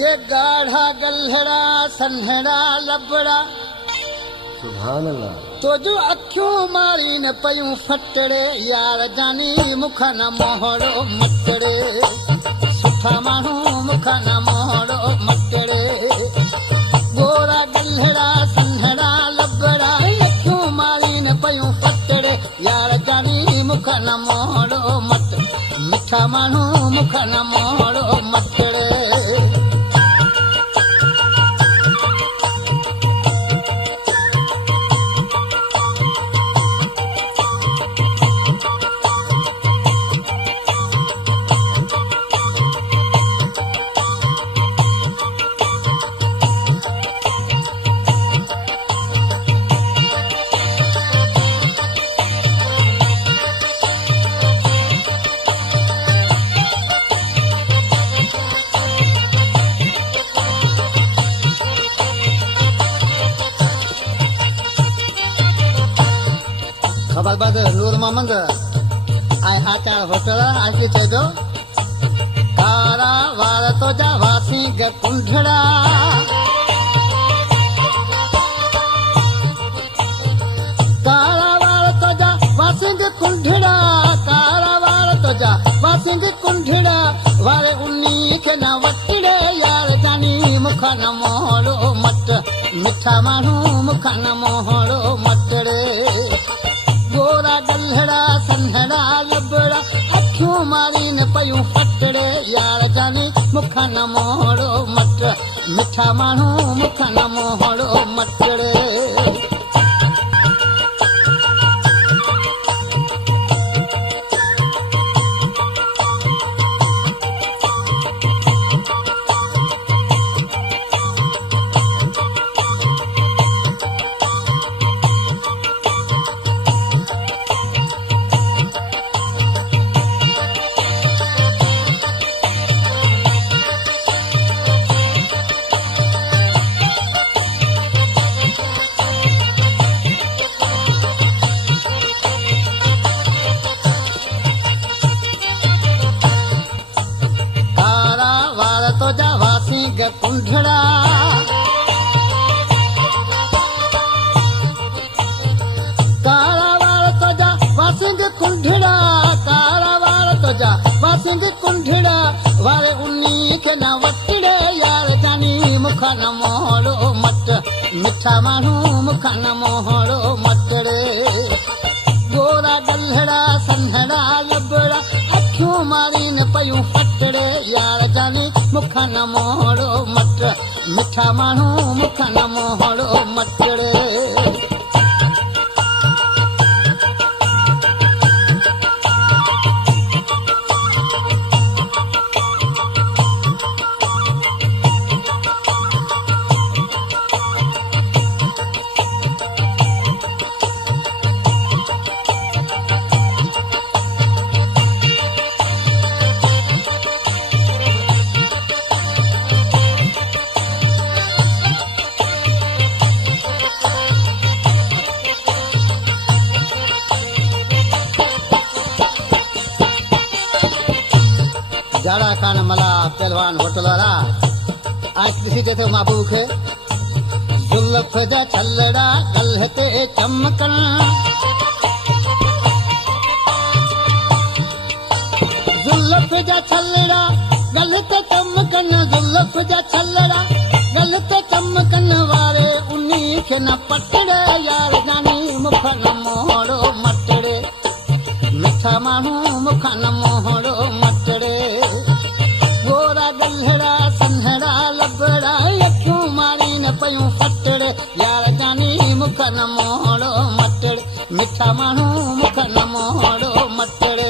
ये गाढ़ा गल्हड़ा सन्हड़ा लबड़ा सुभान अल्लाह तो जो अखियों मारी न पयूं फटड़े यार जानी मुख न मोहड़ो मटड़े सुठा माण्हू मुख न मोहड़ो मटड़े गोरा गल्हड़ा सन्हड़ा लबड़ा अखियों मारी न पयूं फटड़े यार जानी मुख न मोहड़ो मट मिठा माण्हू मुख न मोहड़ो मटड़े नूर मोहम्मद आचार होटल आशी चइजो कारा वार तुंहिंजा वासी कुंढड़ा कारा वार तुंहिंजा वासी कुंढड़ा कारा वार तुंहिंजा वासी कुंढड़ा वारे उन्नी खे न वटड़े यार जानी मुख न मोहड़ो मट मिठा माण्हू मुख न मोहड़ो मटड़े गोरा गल्हड़ा सन्हड़ा लबड़ा अखियों मारी न पयूं फटड़े यार जाने मुख न मोहड़ो मट मिठा माण्हू मुख न मोहड़ो मटड़े कुंढड़ा कारा वार तुंहिंजा वासिंग कुंढड़ा कारा वार तुंहिंजा वासिंग कुंढड़ा वारे उन्नी खे न वटड़े यार जानी मुख न मोहड़ो मट मिठा माण्हू मुख न मोहड़ो मटड़े गोरा गल्हड़ा सन्हड़ा लबड़ा अखियों मारी न पयूं फटड़े यार जानी मुख न मोहड़ो मट मिठा माण्हू मुख न मोहड़ो मटड़े जाड़ा खान मला पहलवान होटल वाला आज किसी देते महबूब है जुल्फ जा छलड़ा गलहते चमकन जुल्फ जा छलड़ा गलहते चमकन जुल्फ जा छलड़ा गलहते चमकन वारे उन्नी खे न पटड़े यार जानी मुख न मोहड़ो मटड़े मिठा माण्हू मुख न मोहड़ो मटड़े गोरा गल्हड़ा सन्हड़ा लबड़ा अखियूं मारी न पयूं फटड़े यार जानी मुख न मोहड़ो मटड़े मिठा माण्हू मुख न मोहड़ो मटड़े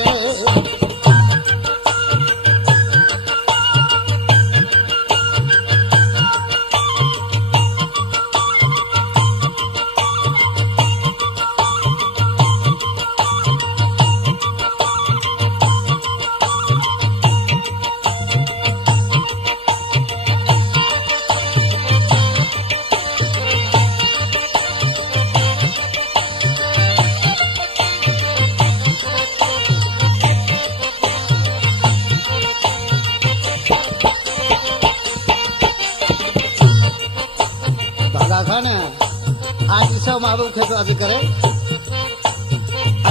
ने आज सो महबूब खे अर्ज करे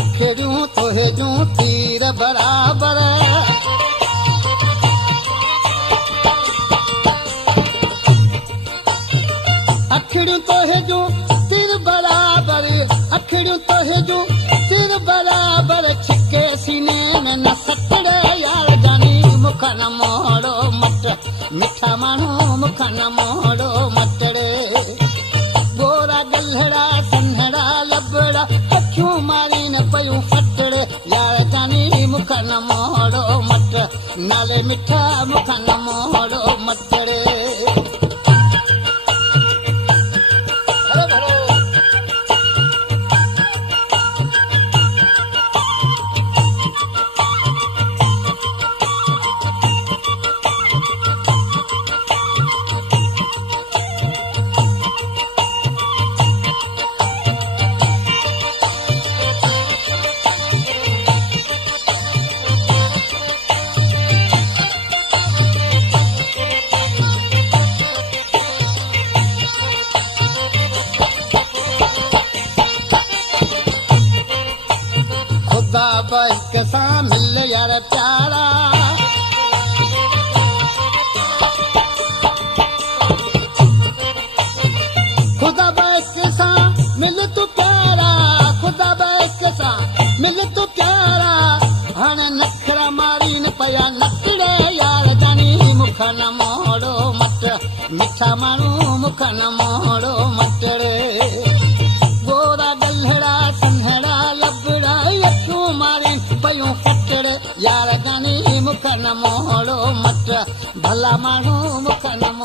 अखियूं तोहे जूं तीर बराबर अखियूं तोहे जूं तीर बराबर अखियूं तोहे जूं तीर बराबर छिके सीने में न सतड़े यार जानी मुख न मोड़ो मट मिठा माण्हू मुख न मोड़ो मटड़े गोरा गल्हड़ा सन्हड़ा लबड़ा अखियूं मारी न पयूं फटड़े यार जानी मुख न मोड़ो मट नाले मिठा मुख न मोड़ो मटड़े खुदा बक सां मिल यार प्यारा खुदा बक सां मिल तू प्यारा खुदा बक सां मिल तू प्यारा हाणे नखरा मारी न पया नकड़े यार जानी मुख न मोड़ो मट मिठा माण्हू मुख न मोड़ो मटड़े गोरा गल्हड़ा सन्हड़ा लबड़ा अखियूं मारी पयूं फटड़े यार जानी मुख न मोड़ो मट भला माण्हू मुख न